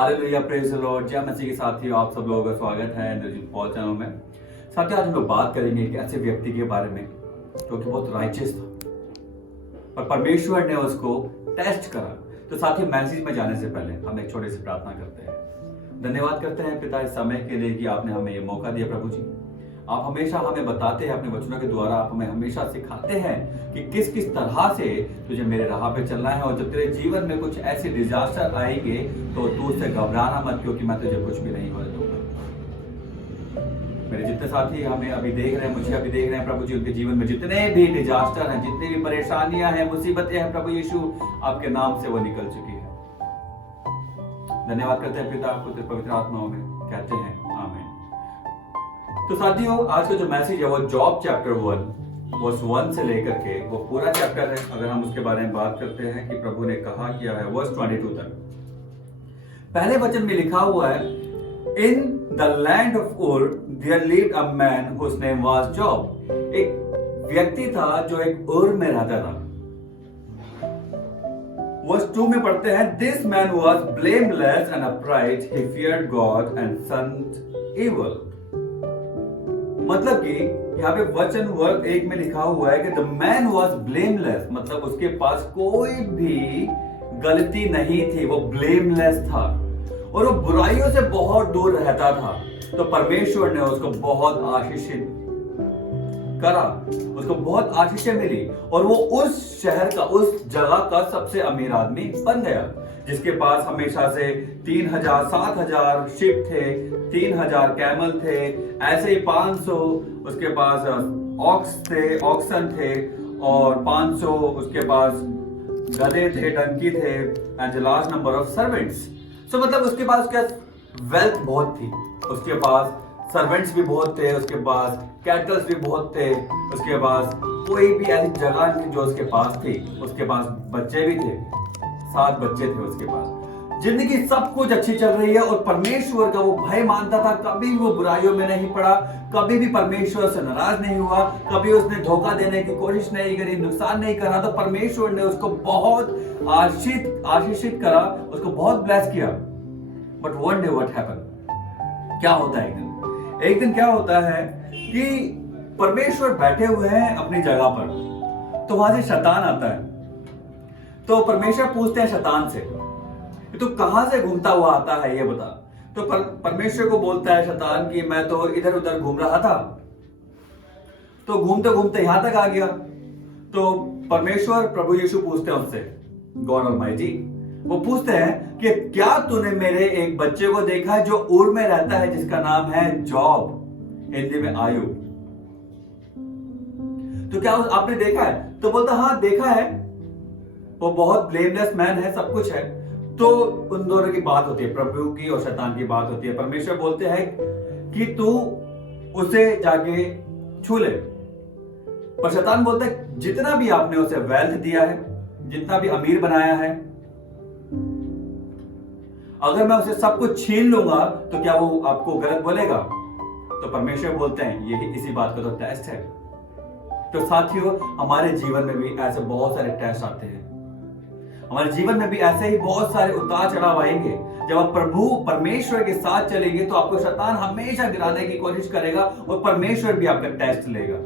Hallelujah, praise the Lord. जय मसीह के साथियों, आप सब लोगों का स्वागत है इंद्रजीत पॉल चैनल में। साथियों, आज हम लोग बात करेंगे एक ऐसे व्यक्ति के बारे में जो कि बहुत राइचियस था, पर परमेश्वर ने उसको टेस्ट करा। तो साथियों, मैसेज में जाने से पहले हम एक छोटी सी प्रार्थना करते हैं। धन्यवाद करते हैं पिता इस समय के लिए कि आपने हमें ये मौका दिया। प्रभु जी, आप हमेशा हमें बताते हैं अपने वचनों के द्वारा, आप हमें हमेशा सिखाते हैं कि किस किस तरह से तुझे मेरे राह पे चलना है। और जब तेरे जीवन में कुछ ऐसे डिजास्टर आएंगे तो तू उससे घबराना मत, क्योंकि मैं तुझे कुछ भी नहीं होने दूंगा। मेरे जितने साथी हमें अभी देख रहे हैं, मुझे अभी देख रहे हैं, प्रभु जी, उनके जीवन में जितने भी डिजास्टर हैं, जितनी भी परेशानियां हैं, मुसीबतें हैं, प्रभु यीशु आपके नाम से वो निकल चुकी है। धन्यवाद करते हैं पिता, पुत्र पवित्र आत्माओं में कहते हैं आमीन। तो साथियों, आज का जो मैसेज है वो जॉब चैप्टर 1 से लेकर के वो पूरा चैप्टर है। अगर हम उसके बारे में बात करते हैं कि प्रभु ने कहा किया है, वर्स 22 तक। पहले वचन में लिखा हुआ है, in the land of Ur there lived a man whose name was Job. एक व्यक्ति था जो एक उर में रहता था। वर्स 2 में पढ़ते हैं, this man was blameless and upright, he feared God and shunned evil. मतलब कि यहाँ पे वचन वर्ग 1 में लिखा हुआ है कि द मैन वॉज ब्लेमलेस, मतलब उसके पास कोई भी गलती नहीं थी, वो ब्लेमलेस था और वो बुराइयों से बहुत दूर रहता था। तो परमेश्वर ने उसको बहुत आशीषित करा, उसको बहुत आशीषें मिली और वो उस शहर का, उस जगह का सबसे अमीर आदमी बन गया, जिसके पास हमेशा से 3,000 7,000 शिप थे, 3,000 कैमल थे, ऐसे ही 500 उसके पास ऑक्सन थे और 500 उसके पास गधे थे, डंकी थे, and the large number of servants. So मतलब उसके पास क्या वेल्थ बहुत थी, उसके पास सर्वेंट्स भी बहुत थे, उसके पास कैटल्स भी बहुत थे, उसके पास कोई भी ऐसी जगह नहीं जो उसके पास थी। उसके पास बच्चे भी थे, 7 बच्चे थे उसके पास। जिंदगी सब कुछ अच्छी चल रही है और परमेश्वर का वो भय मानता था, कभी वो बुराइयों में नहीं पड़ा, कभी भी परमेश्वर से नाराज नहीं हुआ, कभी उसने धोखा देने की कोशिश नहीं करी, नुकसान नहीं करा। तो परमेश्वर ने उसको बहुत आशीषित करा, उसको बहुत ब्लेस किया। But one day what happened, क्या होता है एक दिन क्या होता है कि परमेश्वर बैठे हुए हैं अपनी जगह पर, तो वहां से शैतान आता है। तो परमेश्वर पूछते हैं शैतान से, तो कहां से घूमता हुआ आता है ये बता। तो परमेश्वर को बोलता है शैतान कि मैं तो इधर उधर घूम रहा था, तो घूमते घूमते यहां तक आ गया। तो परमेश्वर प्रभु यीशु पूछते हैं उससे, गॉड ऑलमाइटी, वो पूछते हैं कि क्या तूने मेरे एक बच्चे को देखा है जो उर में रहता है, जिसका नाम है जॉब, हिंदी में आयु। तो क्या आपने देखा है? तो बोलता हाँ देखा है, वो बहुत ब्लेमलेस मैन है, सब कुछ है। तो उन दोनों की बात होती है, प्रभु की और शैतान की बात होती है। परमेश्वर बोलते हैं कि तू उसे जाके छू ले, पर शैतान बोलता है जितना भी आपने उसे वेल्थ दिया है, जितना भी अमीर बनाया है, अगर मैं उसे सब कुछ छीन लूंगा तो क्या वो आपको गलत बोलेगा? तो परमेश्वर बोलते हैं यही इसी बात का तो टेस्ट है। तो साथियों, हमारे जीवन में भी ऐसे बहुत सारे टेस्ट आते हैं, हमारे जीवन में भी ऐसे ही बहुत सारे उतार चढ़ाव आएंगे। जब आप प्रभु परमेश्वर के साथ चलेंगे तो आपको शैतान हमेशा गिराने की कोशिश करेगा और परमेश्वर भी आपका टेस्ट लेगा।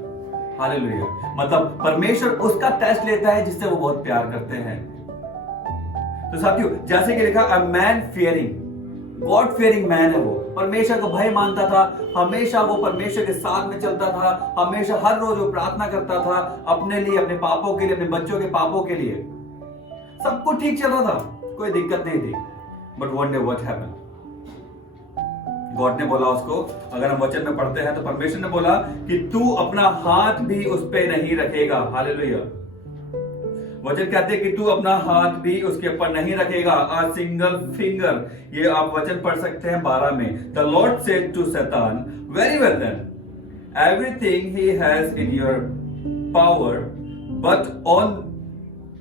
हालेलुया, मतलब परमेश्वर उसका टेस्ट लेता है जिससे वो बहुत प्यार करते हैं। तो साथियों, जैसे कि लिखा, a man fearing God fearing man है वो, परमेश्वर का भय मानता था, हमेशा वो परमेश्वर के साथ में चलता था, हमेशा हर रोज वो प्रार्थना करता था अपने लिए, अपने पापों के लिए, अपने बच्चों के पापों के लिए। सब कुछ ठीक चल रहा था, कोई दिक्कत नहीं थी। But one day what happened, God ने बोला उसको, अगर हम वचन में पढ़ते हैं तो परमेश्वर ने बोला कि तू अपना हाथ भी उस पे नहीं रखेगा। हालेलुया, वचन कहते हैं कि तू अपना हाथ भी उसके ऊपर नहीं रखेगा, अ सिंगल फिंगर। ये आप वचन पढ़ सकते हैं 12 में। द लॉर्ड सेड टू शैतान, very well then, everything he has in your power, but on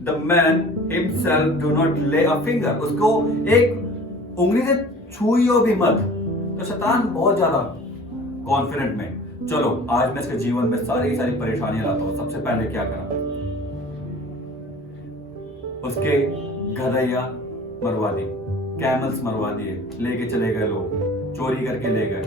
the man himself do not lay a finger. उसको एक उंगली से छूइयो भी मत। तो शैतान बहुत ज्यादा कॉन्फिडेंट में, चलो आज मैं इसके जीवन में सारी परेशानियां लाता हूं। सबसे पहले क्या करा, उसके गधैया मरवा दी। कैमल्स मरवा दिए, लेके चले गए लोग, चोरी करके ले गए।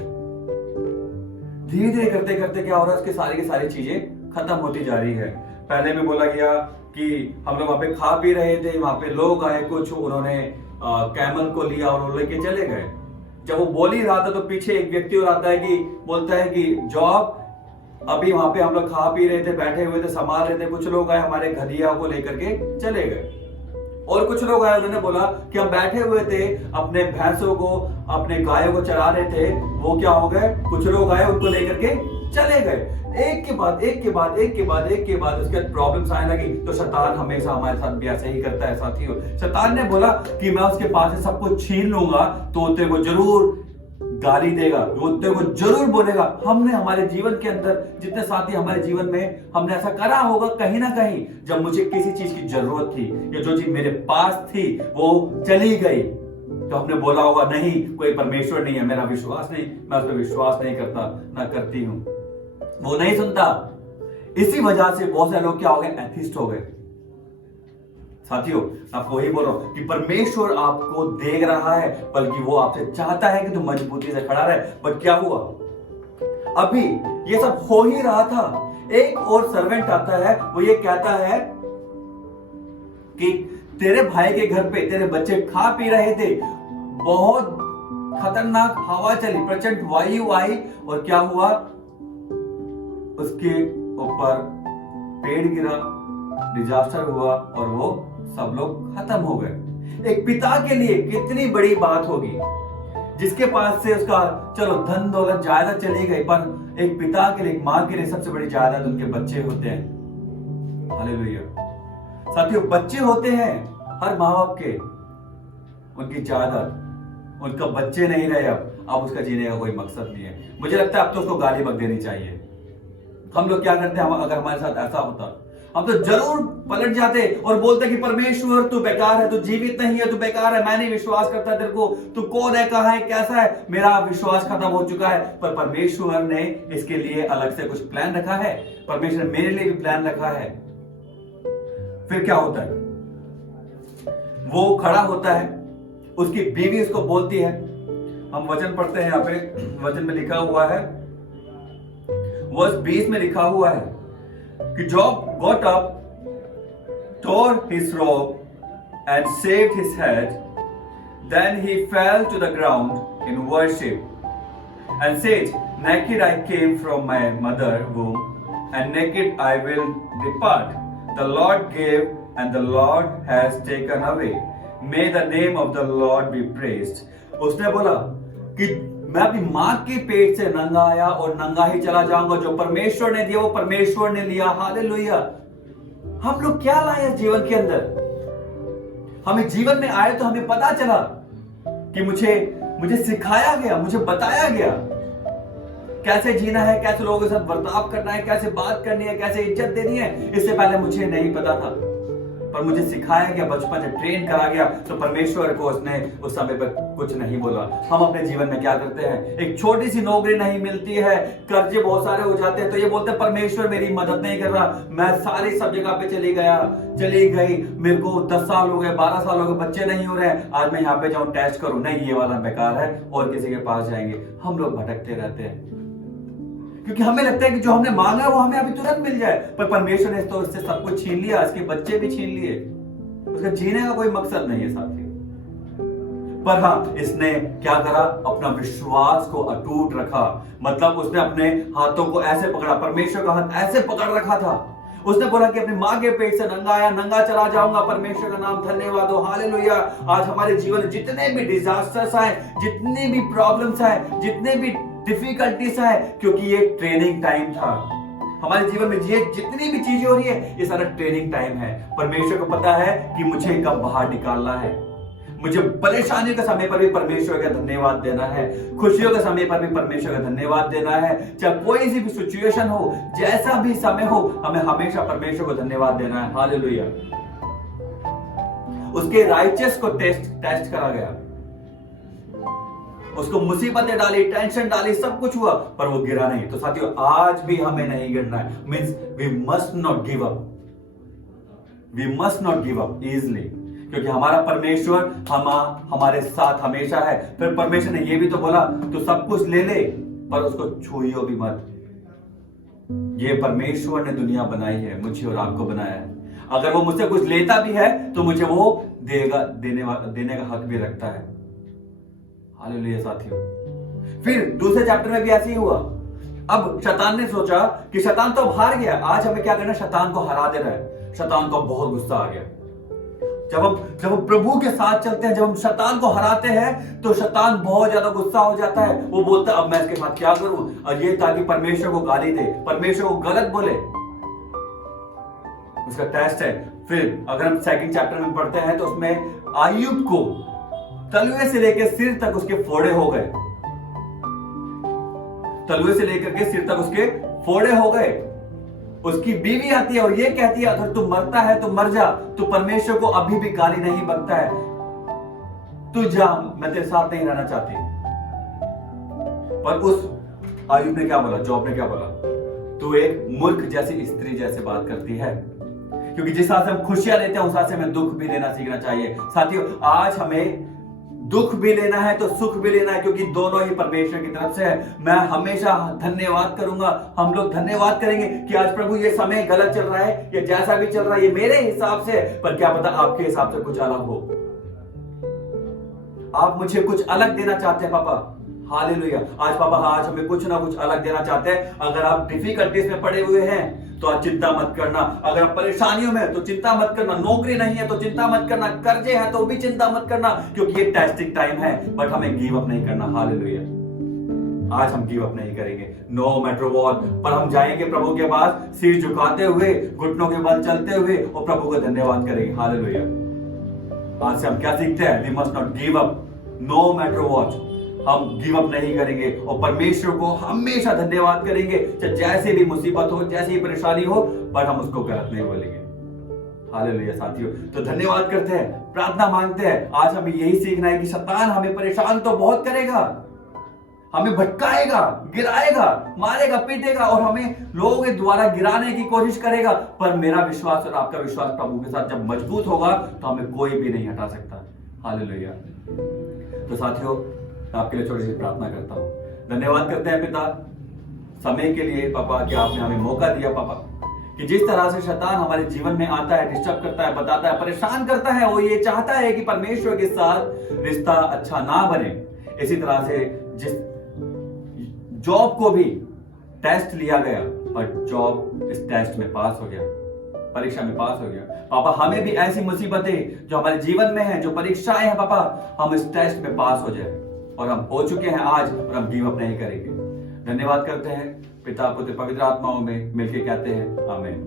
धीरे धीरे करते करते क्या हो रहा है, उसके सारी की सारी चीजें खत्म होती जा रही है। पहले में बोला गया कि हम लोग वहां पे खा पी रहे थे, वहां पे लोग आए कुछ, उन्होंने कैमल को लिया और वो लेके चले गए। जब वो बोल ही रहा था तो पीछे एक व्यक्ति और आता है कि बोलता है कि जॉब, अभी वहां पे हम लोग खा पी रहे थे, बैठे हुए थे, संभाल रहे थे, कुछ लोग आए हमारे घड़िया को लेकर के चले गए। और कुछ लोग आए, उन्होंने बोला कि हम बैठे हुए थे, अपने भैंसों को, अपने गायों को चरा रहे थे, वो क्या हो गए, कुछ लोग आए, उनको लेकर के चले गए। एक के बाद एक के बाद एक के बाद एक के बाद उसके बाद प्रॉब्लम्स आने लगी। तो शैतान हमेशा हमारे साथ भी ऐसा ही करता है साथियों। शैतान ने बोला कि मैं उसके पास से सब कुछ छीन लूंगा तो तेरे को जरूर गाली देगा, वो तेरे को जरूर बोलेगा। हमने हमारे जीवन के अंदर जितने साथी हमारे जीवन में हमने ऐसा करा होगा कहीं ना कहीं, जब मुझे किसी चीज की जरूरत थी या जो चीज मेरे पास थी वो चली गई, तो हमने बोला होगा नहीं, कोई परमेश्वर नहीं है, मेरा विश्वास नहीं, मैं उस पर विश्वास नहीं करता, ना करती हूं। वो नहीं सुनता। इसी वजह से बहुत सारे लोग क्या हो गए, एथिस्ट हो गए। साथियों, आपको वही बोल रहा हूं कि परमेश्वर आपको देख रहा है, बल्कि वो आपसे चाहता है कि तुम मजबूती से खड़ा रहे। बट क्या हुआ, अभी ये सब हो ही रहा था, एक और सर्वेंट आता है, वो ये कहता है कि तेरे भाई के घर पे तेरे बच्चे खा पी रहे थे, बहुत खतरनाक हवा चली, प्रचंड वायु आई, और क्या हुआ, उसके ऊपर पेड़ गिरा, डिजास्टर हुआ और वो सब लोग खत्म हो गए। एक पिता के लिए कितनी बड़ी बात होगी, जिसके पास से उसका चलो धन दौलत जायदाद चली गई, पर एक पिता के लिए, एक मां के लिए सबसे बड़ी जायदाद उनके बच्चे होते हैं। हालेलुया। साथियों, बच्चे होते हैं हर माँ बाप के, उनकी जायदाद। उनका बच्चे नहीं रहे, अब उसका जीने का कोई मकसद नहीं है। मुझे लगता है अब तो उसको गाली बक देनी चाहिए। हम लोग क्या करते हैं, अगर हमारे साथ ऐसा होता, हम तो जरूर पलट जाते और बोलते कि परमेश्वर तू बेकार है, तू जीवित नहीं है, तू बेकार है, मैं नहीं विश्वास करता तेरे को, तू कौन है, कहां है, कैसा है, मेरा विश्वास खत्म हो चुका है। पर परमेश्वर ने इसके लिए अलग से कुछ प्लान रखा है, परमेश्वर ने मेरे लिए भी प्लान रखा है। फिर क्या होता है, वो खड़ा होता है, उसकी बीवी उसको बोलती है, हम वचन पढ़ते हैं, यहाँ पे वचन में लिखा हुआ है, वर्स 20 में लिखा हुआ है कि job got up, tore his robe and shaved his head. Then he fell to the ground in worship and said, naked I came from my mother womb, and naked I will depart. The Lord gave and the Lord has taken away. May the name of the Lord be praised. उसने बोला कि मैं अपनी मां के पेट से नंगा आया और नंगा ही चला जाऊंगा। जो परमेश्वर ने दिया वो परमेश्वर ने लिया। हालेलुया। हम लोग क्या लाए जीवन के अंदर, हमें जीवन में आए तो हमें पता चला कि मुझे सिखाया गया, मुझे बताया गया कैसे जीना है, कैसे लोगों के साथ बर्ताव करना है, कैसे बात करनी है, कैसे इज्जत देनी है। इससे पहले मुझे नहीं पता था, पर मुझे सिखाया गया, बचपन से ट्रेन करा गया। तो परमेश्वर को उसने उस समय पर कुछ नहीं बोला। हम अपने जीवन में क्या करते हैं, एक छोटी सी नौकरी नहीं मिलती है, कर्जे बहुत सारे हो जाते हैं, तो ये बोलते हैं परमेश्वर मेरी मदद नहीं कर रहा, मैं सारी सब जगह पे चली गई, मेरे को 10 साल हो गए, 12 साल हो गए, बच्चे नहीं हो रहे हैं, आज मैं यहाँ पे जाऊं टेस्ट करूं, नहीं ये वाला बेकार है, और किसी के पास जाएंगे। हम लोग भटकते रहते हैं क्योंकि हमें लगता है कि जो हमने मांगा वो हमें अभी तुरंत मिल जाए, पर परमेश्वर ने तो उससे सब कुछ छीन लिया, इसके बच्चे भी छीन लिए, उसका जीने का कोई मकसद नहीं है साथियों। पर हाँ, इसने क्या करा, अपना विश्वास को अटूट रखा। मतलब उसने अपने हाथों को ऐसे पकड़ा, परमेश्वर का हाथ ऐसे पकड़ रखा था। उसने बोला कि अपनी मां के पेट से नंगा आया, नंगा चला जाऊंगा। परमेश्वर का नाम धन्यवाद हो, हालेलुया। आज हमारे जीवन में जितने भी डिजास्टर्स आए, जितनी भी प्रॉब्लम्स आए, जितने भी डिफिकल्टीज आए, क्योंकि ये ट्रेनिंग टाइम था। हमारे जीवन में ये जितनी भी चीजें हो रही है, ये सारा ट्रेनिंग टाइम है। परमेश्वर को पता है कि मुझे कब बाहर निकालना है, मुझे परेशानियों के समय पर भी परमेश्वर का धन्यवाद देना है, खुशियों के समय पर भी परमेश्वर का धन्यवाद देना है। चाहे कोई सी भी सिचुएशन हो, जैसा भी समय हो, हमें हमेशा परमेश्वर को धन्यवाद देना है। हालेलुया। उसके राइचस को टेस्ट करा गया, उसको मुसीबतें डाली, टेंशन डाली, सब कुछ हुआ, पर वो गिरा नहीं। तो साथियों, आज भी हमें नहीं गिरना है। Means we must not give up, we must not give up easily. क्योंकि हमारा परमेश्वर हमारे साथ हमेशा है। फिर परमेश्वर ने यह भी तो बोला, तू सब कुछ ले ले पर उसको छूइयो भी मत। ये परमेश्वर ने दुनिया बनाई है, मुझे और आपको बनाया है। अगर वो मुझसे कुछ लेता भी है तो मुझे वो देने का हक भी रखता है। हालेलुया साथियों। फिर दूसरे चैप्टर में भी ऐसे ही हुआ। अब शैतान ने सोचा कि शैतान तो अब हार गया, आज हमें क्या करना, शैतान को हरा देना है। शैतान को बहुत गुस्सा आ गया। जब हम प्रभु के साथ चलते हैं, जब हम शैतान को हराते हैं तो शैतान बहुत ज्यादा गुस्सा हो जाता है। वो बोलता है अब मैं इसके साथ क्या करूं, और ये ताकि परमेश्वर को गाली दे, परमेश्वर को गलत बोले। उसका टेस्ट है। फिर अगर हम सेकंड चैप्टर में पढ़ते हैं तो उसमें अय्यूब को तलवे से लेकर सिर तक उसके फोड़े हो गए। तलवे से लेकर के सिर तक उसके फोड़े हो गए। उसकी बीवी आती है और ये कहती है अगर तू मरता है तो मर जा, तू परमेश्वर को अभी भी गाली नहीं बकता है, तू जा, मैं तेरे साथ नहीं रहना चाहती। पर उस अय्यूब ने क्या बोला, जॉब ने क्या बोला, तू एक मूर्ख जैसी स्त्री जैसे बात करती है। क्योंकि जिस तरह से हम खुशियां लेते हैं उस तरह से हमें दुख भी लेना सीखना चाहिए। साथियों, आज हमें दुख भी लेना है तो सुख भी लेना है, क्योंकि दोनों ही परमेश्वर की तरफ से है। मैं हमेशा धन्यवाद करूंगा, हम लोग धन्यवाद करेंगे कि आज प्रभु ये समय गलत चल रहा है, ये जैसा भी चल रहा है ये मेरे हिसाब से, पर क्या पता आपके हिसाब से कुछ अलग हो। आप मुझे कुछ अलग देना चाहते हैं पापा। हालेलुया। आज पापा आज हमें कुछ ना कुछ अलग देना चाहते हैं। अगर आप डिफिकल्टीज में पड़े हुए हैं तो आज चिंता मत करना। अगर आप परेशानियों में तो चिंता मत करना। नौकरी नहीं है तो चिंता मत करना। कर्जे हैं तो भी चिंता मत करना, क्योंकि ये टेस्टिंग टाइम है। बट हमें गिव अप नहीं करना। हालेलुया। आज हम गिव अप नहीं करेंगे, नो मैटर व्हाट। पर हम जाएंगे प्रभु के पास सिर झुकाते हुए, घुटनों के बल चलते हुए और प्रभु को धन्यवाद करेंगे। हालेलुया। आज से हम क्या सीखते हैं, we must not give up, no matter what. हम गिव अप नहीं करेंगे और परमेश्वर को हमेशा धन्यवाद करेंगे, जैसे भी मुसीबत हो, जैसी भी परेशानी हो, पर हम उसको गलत नहीं बोलेंगे। हालेलुया साथियों। तो धन्यवाद करते हैं, प्रार्थना मांगते हैं। आज हमें यही सीखना है कि शैतान हमें परेशान तो बहुत करेगा, हमें भटकाएगा, गिराएगा, मारेगा, पीटेगा और हमें लोगों के द्वारा गिराने की कोशिश करेगा। पर मेरा विश्वास और आपका विश्वास प्रभु के साथ जब मजबूत होगा तो हमें कोई भी नहीं हटा सकता। हालेलुया। तो साथियों, आपके लिए छोटी सी प्रार्थना करता हूं। धन्यवाद करते हैं पिता समय के लिए पापा कि आपने हमें मौका दिया पापा, कि जिस तरह से शैतान हमारे जीवन में आता है, डिस्टर्ब करता है, बताता है, परेशान करता है, वो ये चाहता है कि परमेश्वर के साथ रिश्ता अच्छा ना बने। इसी तरह से जिस जॉब को भी टेस्ट लिया गया पर जॉब इस टेस्ट में पास हो गया, परीक्षा में पास हो गया। पापा हमें भी ऐसी मुसीबतें जो हमारे जीवन में है, जो परीक्षाएं हैं पापा, हम इस टेस्ट में पास हो जाए। और हम हो चुके हैं आज और हम गिव अप नहीं करेंगे। धन्यवाद करते हैं पिता, पुत्र, पवित्र आत्माओं में मिलकर कहते हैं आमीन।